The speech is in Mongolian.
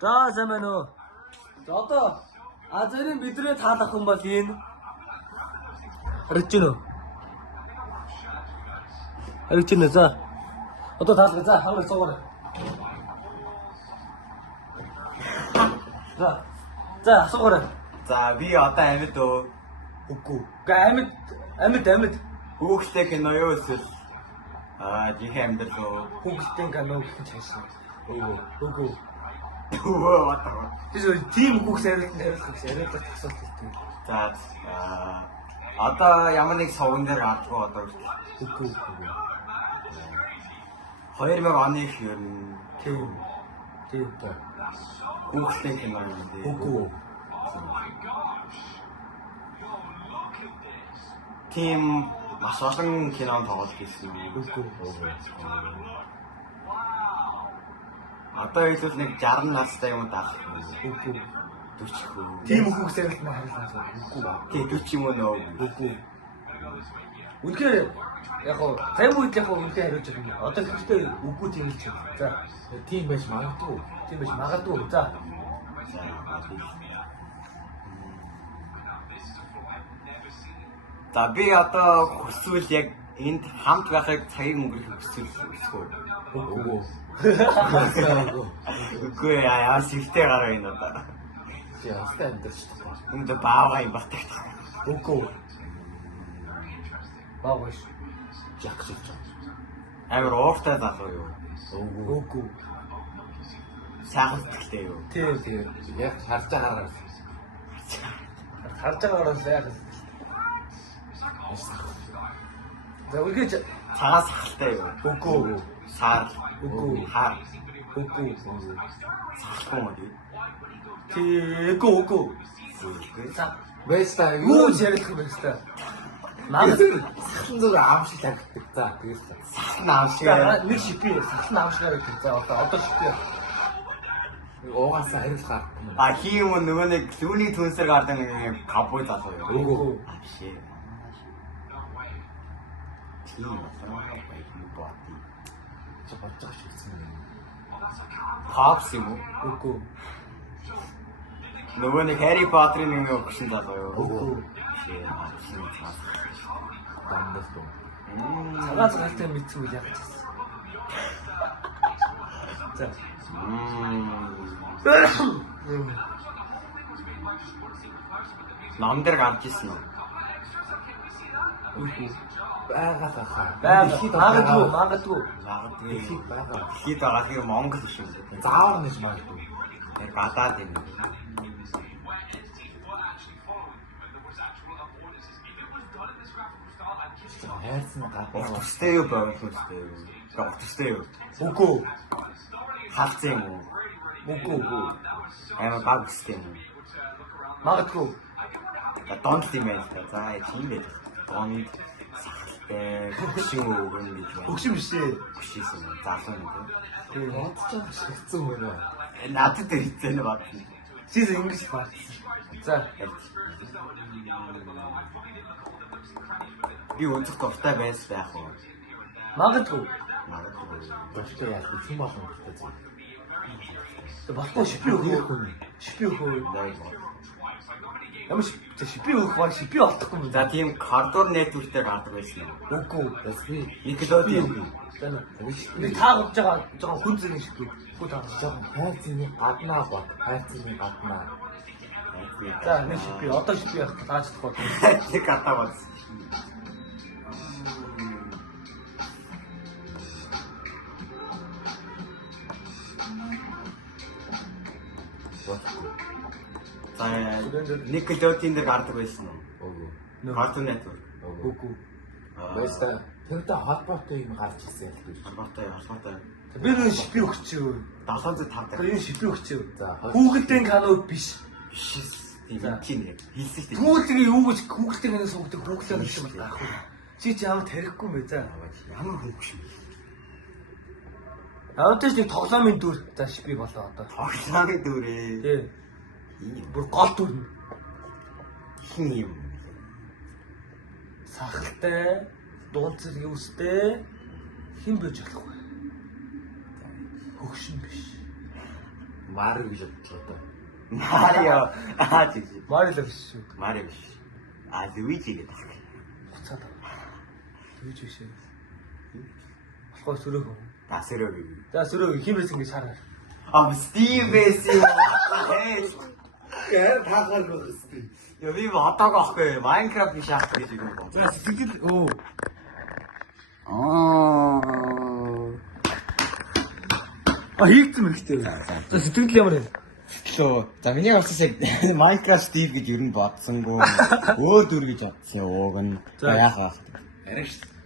За замэн үү. За одоо Азерын бидрээ таалах хүн бол энэ. Харагч гэнэ үү? Харагч гэнэ за. Одоо таалах за хавар цогоор. За асуугаар. За би одоо амьд үү? Үгүй. Амьд. Хүүхэлтэй кино юу эсвэл жинхэнэ амьдрал уу? Хүүхэлтэй кино гэж хайсан. Үгүй. Оо. Тэр тийм хүүхс яриад асуулт хэлдэг. За одоо ямар нэг сувган дээр гадгүй одоо Үгүй. 2000 оны их ер нь Тийм. хүүхэлтэй кино юм дээ. Үгүй. Тийм маш олон кинонд тоглож ирсэн. Үгүй. Одоо хэлбэл нэг 60 настай юм даа. Үгүй. 40 хөө. Тийм хүүхс яриад маа харсан. Үгүй ба. Тий 40 юм уу нөө. Үгүй. Үнэхээр яг хоо тайм үед яг хоо үнэхээр хариуж байгаа юм. Одоо ихтэй үгүй тийм л чинь. За Тийм байж магадгүй. За. За би одоо хүсвэл яг энд хамт байхыг цагийг өнгөрөх хүсвэл Үгүй. үгүй яа сивтэй гараа энэ одоо. Яастай амьдч та. Энд бааваа юм батдаг. Үгүй. Бааваш. Жагсаж. Амар ууртай залуу юу? Үгүй. Сайхан сэтгэлтэй юу? Тийм. Яг харж байгаагаар. Харж байгаараас яг. За үргэлж Цагаас сахалтай юу? үгүй. Саар. Үгүй. Хаар. Үгүй. Сахалгүй юм уу? Үгүй. За Вэста юу ярих юм бэ хэвээр. Сахалн зүг аамшиг тагдаг. За тэгээд Сахал нааш. Нэг шипи сахалн аавшгаа гэдэг. За одоо шипи. уугаасаа хариулах аргагүй. А хийм нөгөө нэг лүүний түнсэр гардаг нэг юм кабой залуу юу? Үгүй. Ашиг. Тийм байна. Чи бодож байгаа шиг юм. Хапс юм уу? Үгүй. Нөгөө нэг Harry Potter-ын нэг өгсөн залуу юу? Үгүй. Дандас дөө. Цагаас гальтай мэдсэн үл яг гэсэн. За. Нам дээр гарч ирсэн үү? Үгүй. Байгаа тахаа. Магадгүй. Магадгүй. Ихийг байгаа. Хэд байгаа тийм Монгол биш юм. Заавар нэж магадгүй. Яг гадаад юм. Хайрцан гадаа. Утастай юу боомлостой юу? Утастай юу? Үгүй. Халцсан юм уу? Үгүй. Амар баг үстэй юм. Магадгүй. Донд юм байл та. За тийм байл. Донд сахалтай хөшөө өгөн гэж байна. Өгшин биш ээ. Хөшөөсөн залуу юм тийм. Тийм. Бодож байгаа шиг хэцүү мөрөө. Надад тэр хэцээ нэ бат. Сиз ингэж бат. За. Би өнцөг дуртай байж байх уу? Магадгүй. Дөртөө яах юм болон гэдэг. Болохгүй шипи өгөө. Шипи өгөө. Ямар шипи өгөх ба шипи олдохгүй юм. За тийм картон нэтворкээр гардаг байсан юм. Үгүй. Тэсби Никелодион. Нэг таагуулж байгаа жоохон хүн зэрэг шипи. Хүү таагуулж байгаа. хайрцаны гаднаа бод. Хайрцаны гаднаа. За нэг шипи. Одоо шипи явах тааждахгүй. Тэг гадаа бод. За Никелодион дээр гардаг байсан уу? Үгүй. Картон нэтворк. Үгүй. Баяста тэрнтэй холбоотой юм гарч ирсэн л дээ. Холбоотой. Би нэг шипи өгчөө. 705 Тэр энэ шипи өгчөө. За Хүүгэлдэн канал биш. Тийм чинь хэлсэн шүү дээ. Түүлгийн юу гэж хүүгэлдэн канал суудаг хүүглээ биш юм байна. Чи ямар тарихгүй мэ за. Ямар хөнгөш юм. Авантаж нэг тоглоомын дүр за шипи болоо одоо. Тоглоомын дүрээ. Тий. Бүр гол дүр. Хин юм. Сахалтай, дуун зэрэг үстэй, хэн байж болох вэ? Хөгшин биш. Мари гэж бодлоо. Марио. Жиг. Мари л биш шүү. Марио биш. Луижи гэдэг. Буцаад. Юу ч биш. Болохоо сөрөөх. Тасрог. За сөрөөх хэн байсан гэж хараа. Стив байсан. Яа таахаар гоо. Яа би одоог авахгүй Майнкрафт шахах гэж юм байна. За сэтгэл оо. Хийгдсэн мэгтэй. За сэтгэл ямар вэ? Лөө. За миний авсан яг Minecraft Steve гэж ер нь бодсонгүй. Өөр дүр гэж бодсон ууг нь. За. Яахаа. Арай шүү.